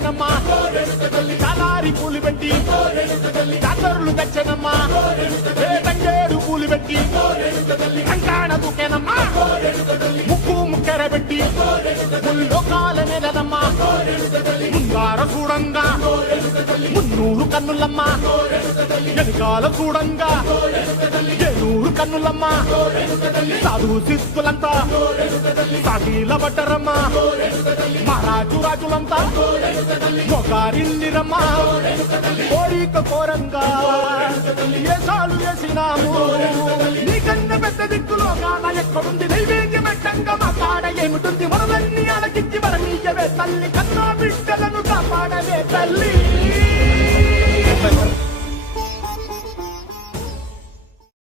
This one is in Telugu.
తెచ్చనమ్మా చాలారి పూలు పెట్టి జాతరులు తెచ్చనమ్మా తంగేడు పూలు పెట్టి కంకాణ దూకేనమ్మా ముక్కు ముక్కెర పెట్టి ముల్లోకాల నెలనమ్మా ముంగార చూడంగా మున్నూరు కన్నులమ్మ ఎనకాల చూడంగా ఏనూరు కన్నులమ్మ సాధు శిస్తులంతా సాగిల పడ్డరమ్మ మహారాజు రాజులంతా మొగారిల్లిరమ్మ కోరిక కోరంగా ఏసాలు వేసినాము నీకన్న పెద్ద దిక్కులో కాన ఎక్కడుంది నైవేద్యం పెట్టంగా మా కాడ ఏమిటుంది మనలన్నీ అలకించి మరణీయవే తల్లి కన్నా బిడ్డలను కాపాడవే తల్లి